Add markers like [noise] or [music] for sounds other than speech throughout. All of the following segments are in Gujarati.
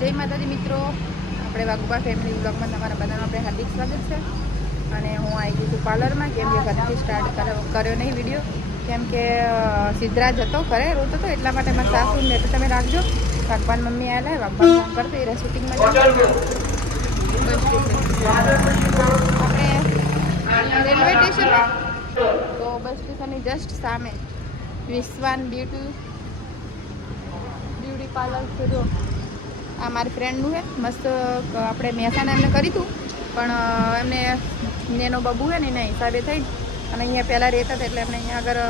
જય માતાજી મિત્રો. આપણે વાગુબા ફેમિલી બ્લોગમાં તમારા બધાનું આપણે હાર્દિક સ્વાગત છે. અને હું આવી ગઈ છું પાર્લરમાં, કેમ કે ઘરેથી સ્ટાર્ટ કર્યો નહીં વીડિયો કેમ કે સિદ્ધરાજ હતો, ઘરે રોતો હતો, એટલા માટે મારા સાસુ ને એટલે તમે રાખજો. ભગવાન મમ્મી આવેલા ભગવાન કામ કરતો એ શૂટિંગમાં આપણે રેલવે સ્ટેશન તો બસ સ્ટેશનની જસ્ટ સામે વિશ્વાન બ્યુટી બ્યુટી પાર્લર જો. આ મારી ફ્રેન્ડનું છે. મસ્ત આપણે મહેસાણા એમને કરી હતું પણ એમને, નેનો બબુ છે ને, એના હિસાબે થઈ અને અહીંયા પહેલાં રહેતા હતા એટલે એમને અહીંયા આગળ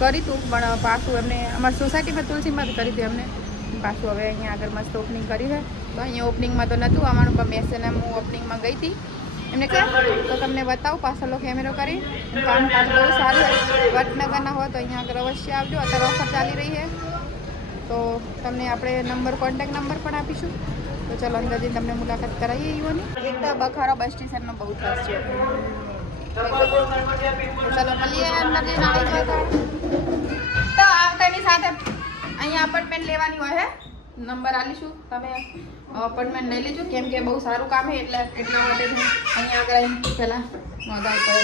કરી હતું પણ પાછું એમને, અમારી સોસાયટીમાં તુલસીમાં જ કરી હતી એમને. પાછું હવે અહીંયા આગળ મસ્ત ઓપનિંગ કરી છે. તો અહીંયા ઓપનિંગમાં તો નહોતું આવવાનું, પણ મહેસાણા હું ઓપનિંગમાં ગઈ હતી. એમને કહે, તો તમને બતાવું પાછળનો કેમેરો કરી. કામ કાજ બહુ સારું વટનગરના હોય તો અહીંયા આગળ અવશ્ય આવજો. અત્યારે ઓફર ચાલી રહી છે. તો તમને આપણે નંબર કોન્ટેક નંબર પણ આપીશું. તો ચલો અંદર જઈને તમને મુલાકાત કરાવીએ યુવાની. એક તો બખારો બસ સ્ટેશનનો બહુ ખાસ છે. તો ચલો મળીએ તો આવતાની સાથે અહીંયા અપોઇન્ટમેન્ટ લેવાની હોય, હે? નંબર આલીશું. તમે અપોઇન્ટમેન્ટ લઈ લેજો, કેમ કે બહુ સારું કામ છે, એટલે એટલા માટે અહીંયા આગળ આવીને પહેલાં નોંધાવી પડે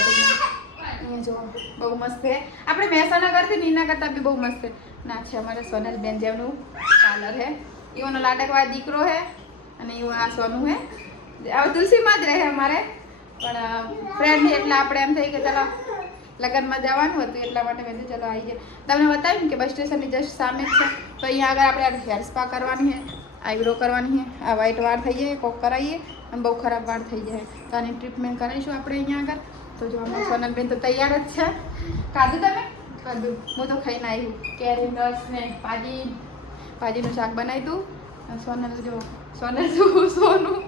અહીંયા જો બહુ મસ્ત છે. આપણે મહેસાણા કરતી નીના કરતાં બી બહુ મસ્ત છે. ના, છે અમારે સોનલ બેન પાર્લર હે. એવાનો લાડકવા દીકરો છે અને એવું આ સોનું છે હવે તુલસીમાં જ રહે અમારે. પણ ફ્રેન્ડ એટલે આપણે એમ થઈ કે ચાલો લગ્નમાં જવાનું હતું, એટલા માટે મેં ચલો આવી જાય તમને બતાવ્યું કે બસ સ્ટેશનની જસ્ટ સામે જ છે. તો અહીંયા આગળ આપણે હેર સ્પા કરવાની છે આઈબ્રો કરવાની છે આ વ્હાઈટ વાળ થઈ જાય, કોક કરાવીએ અને બહુ ખરાબ વાળ થઈ જાય. તો આની ટ્રીટમેન્ટ કરાવીશું આપણે અહીંયા આગળ. તો જો અમારા સોનલબેન તો તૈયાર જ છે. કાઢું તમે? ખાધું હું તો ખાઈને આવી કેરી નસ ને પાજી પાજીનું શાક બનાવી દઉં. સોનલ જો સોનલ શું સોનું.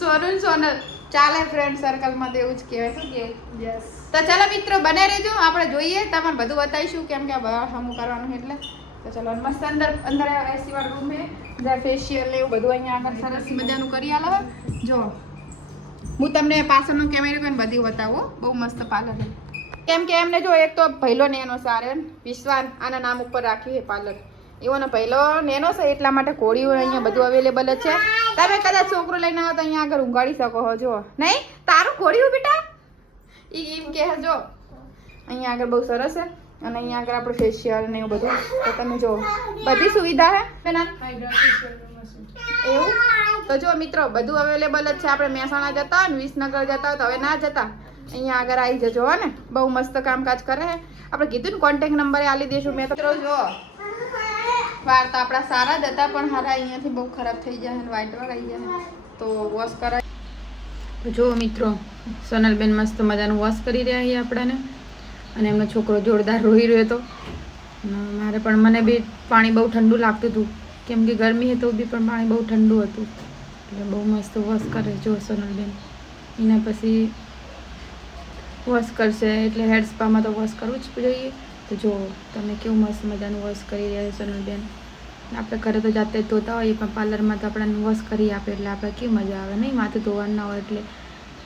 સોનું સોનલ. ચાલે ફ્રેન્ડ સર્કલમાં એવું જ કહેવાય. શું કે યસ તો ચાલો મિત્રો બને રહેજો. આપણે જોઈએ. તમને બધું બતાવીશું કેમ કે બહાર હમું કરવાનું એટલે. તો ચાલો મસ્ત અંદર અંદર એસી વાળો રૂમ છે. જ્યાં ફેશિયલ ને એવું બધું અહીંયા આગળ સરસ મજાનું કરી આલો. જો હું તમને પાછળનો કેમેરો કરીને બધી બતાવો બહુ મસ્ત પાર્લર છે. કેમ કે એમને જો એક તો ભૈલો નેનો સારે, વિશ્વાન આના નામ ઉપર રાખ્યું છે પાર્લર. એવો ભૈલો નેનો છે, એટલા માટે ઘોડીઓ અહીંયા બધું અવેલેબલ જ છે. તમે કદાચ છોકરો લઈને આવો તો અહીંયા આગળ ઊંઘાડી શકો હો જો નહીં? તારું ઘોડીયું બેટા? ઈ એમ કે જો. અહીંયા આગળ બહુ સરસ છે. અને અહીંયા આગળ આપણે ફેશિયલ ને એવું બધું. તો તમે જો બધી સુવિધા છે બેના એવું? તો જો મિત્રો, બધું અવેલેબલ જ છે. આપણે મહેસાણા જતા હોય ને વિસનગર જતા હોય તો હવે ના જતા. અહીંયા આગળ આવી જજો, હો ને? બહુ મસ્ત કામકાજ કરે છે આપણે કીધું ને કોન્ટેક નંબરે આલી દઈશું મેં તો જો વાર તો આપણા સારા જ હતા, પણ હારા અહીંયાથી બહુ ખરાબ થઈ જાય અને વ્હાઈટ વાર આવી જાય તો વોશ કરાય. જો મિત્રો, સોનલબેન મસ્ત મજાનું વોશ કરી રહ્યા છીએ આપણાને. અને એમનો છોકરો જોરદાર રોઈ રહ્યો હતો. મારે પણ મને બી પાણી બહુ ઠંડુ લાગતું હતું. કેમ કે ગરમી હતી બી પણ પાણી બહુ ઠંડુ હતું. એટલે બહુ મસ્ત વોશ કરે જો સોનલબેન. એના પછી વોશ કરશે એટલે હેડ સ્પામાં તો વોશ કરવું જ જોઈએ. તો જો તમે કેવું મસ્ત મજાનું વોશ કરી રહ્યા છો સોનલબેન આપણે ઘરે તો જાતે જ ધોતા હોઈએ, પણ પાર્લરમાં તો આપણને વોશ કરી આપે એટલે આપણે કેવી મજા આવે, નહીં? માથું ધોવાનું ના હોય એટલે.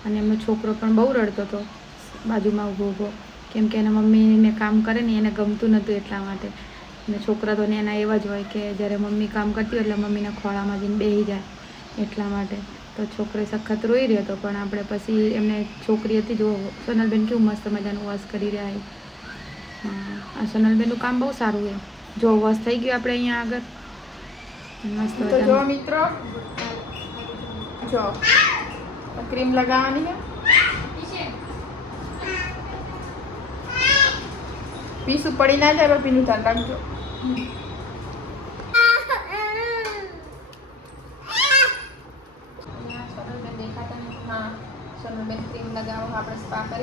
અને એમનો છોકરો પણ બહુ રડતો હતો, બાજુમાં ઊભો ઊભો. કેમ કે એના મમ્મીને કામ કરે ને, એને ગમતું નહોતું એટલા માટે. અને છોકરા તો એના એવા જ હોય કે જ્યારે મમ્મી કામ કરતી હોય એટલે મમ્મીના ખોળામાં જઈને બેસી જાય એટલા માટે. તો છોકરો સખત રોઈ રહ્યો હતો પણ આપણે પછી એમને છોકરી હતી જો સોનલબેન કેવું મસ્ત મજાનું વોશ કરી રહ્યા છે. આ સોનલબેનનું કામ બહુ સારું છે. જો વોશ થઈ ગયું આપણે અહીંયા આગળ. મસ્ત તો જો મિત્રો જો ક્રીમ લગાવવાની છે. પીસું પડી ના જાય પીનું ધ્યાન રાખજો અહીંયા સોનલબેન દેખાતા નથી હા સોનલબેન ક્રીમ લગાવો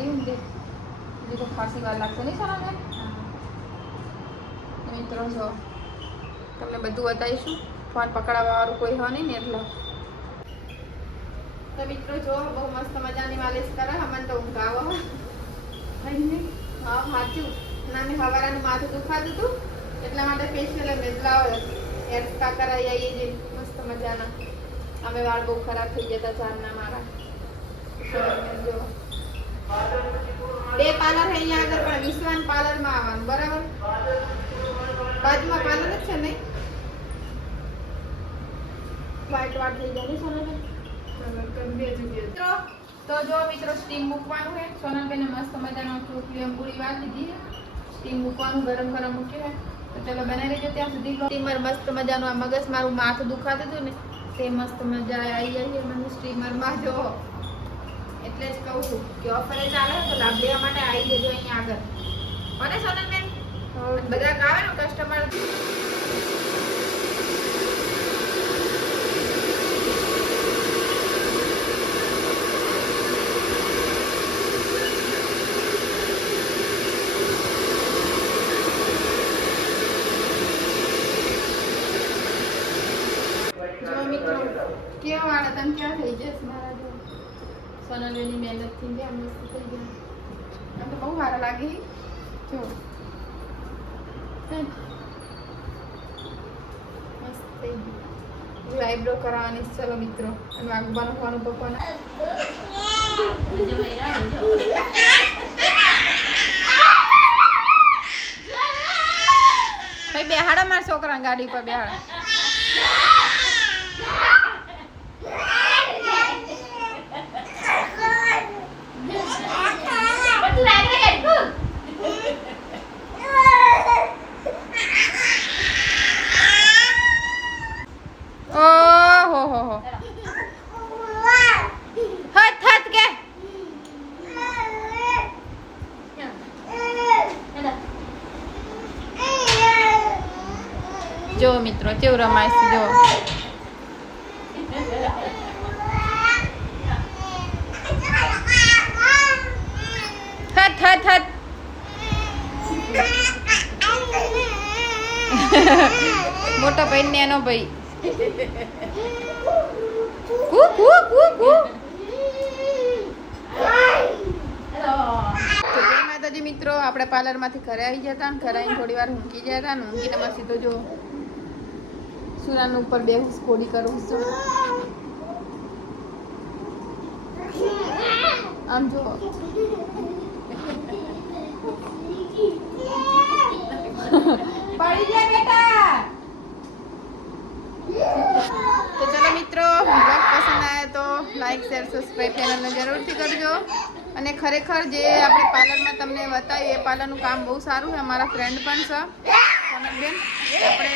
સ્પા કર્યું ને તે ખાસી વાર લાગશે નહીં સોનલબેન મિત્રો જો તમને બધું બતાવીશું ફોન પકડાવવાવાળું કોઈ હોય નહીં ને એટલે તો મિત્રો જો બહુ મસ્ત મજાની માલિશ કરે અમને તો ઊંઘ આવો હા સાચું ના મેં હવારાનું માથું દુખાતું હતું એટલા માટે ફેશિયલ મેદલાવ હેર સ્પા કરાવી આવીએ છીએ મસ્ત મજાના. અમે વાળ બહુ ખરાબ થઈ જતા ચારના મારા. જો. બે પાર્લર છે અહીંયા આગળ પણ વિશ્વાન પાર્લરમાં આવવાનું બરાબર? બાજુમાં પાર્લર જ છે નહીં વ્હાઈટ વાટ થઈ જાય સોનલબેન. તો જો મિત્રો સ્ટીમ મૂકવાનું છે. સોનલબેને મસ્ત મજાનો ચોકલી વાર લીધી છે. સ્ટીમ મૂકવાનું ગરમ ગરમ મૂક્યું છે. તો ચલો બનાવી લેજો ત્યાં સુધી સ્ટીમર મસ્ત મજાનું આ મગજ મારું માથું દુખાતું હતું ને તે મસ્ત મજા આવી જાય છે મને સ્ટીમરમાં જો. એટલે જ કહું છું કે ઓફરે ચાલે તો લાભ લેવા માટે આવી જજો અહીંયા આગળ. અને સોનલબેન બધા આવે ને કસ્ટમર મિત્રો કેવા વાળા તમે ક્યાં થઈ જશે? મારા સોનલબેનની મહેનતથી આમ મસ્ત થઈ ગયા આમ તો બહુ સારા લાગે. જો. મસ્ત થઈ ગયું. આઈબ્રો કરાવવાની. ચલો મિત્રો. અને વાગવાનું ખવાનું પપ્પાને. બેહાડો મારા છોકરા ગાડી પર બેહાડો ઓહો હો હો હટ હટ કે જો મિત્રો, કેવું રમાય છે જો હટ હટ હટ. [laughs] મોટો ભાઈ ને એનો ભાઈ કુ કુ કુ કુ માતાજી મિત્રો, આપણે પાર્લરમાંથી ઘરે આવી જતા ને, ઘરે આવીને થોડી વાર ઊંઘી જતા ને, ઊંઘીને સીધો જો સુરાનું ઉપર બે કોડી કરું છું. આમ જો પડી જાય બેટા. તો ચલો મિત્રો બ્લોગ પસંદ આવે તો લાઈક શેર સબસ્ક્રાઈબ ચેનલને જરૂરથી કરજો. અને ખરેખર જે આપણે પાર્લરમાં તમને બતાવ્યું એ પાર્લરનું કામ બહુ સારું છે. અમારા ફ્રેન્ડ પણ છે. સોનલબેન, આપણે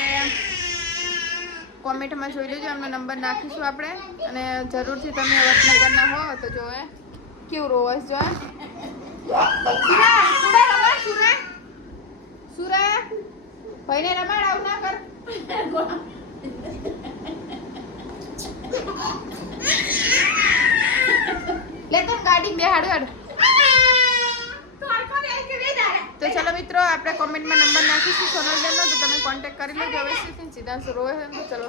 કોમેન્ટમાં જોઈ લેજો, એમનો નંબર નાખીશું આપણે. અને જરૂરથી તમે વડનગરના હો, તો જોવે કેવું રોવસ જોવે. સુરા ભાઈને રમાડ, આવું ના કર. ગાડી બેહાડો હેડ. તો ચલો મિત્રો, આપણે કોમેન્ટમાં નંબર નાખીશું સોનલબેનનો તો તમે કોન્ટેક્ટ કરી લેજો હવે સીધા રોવે તો ચલો.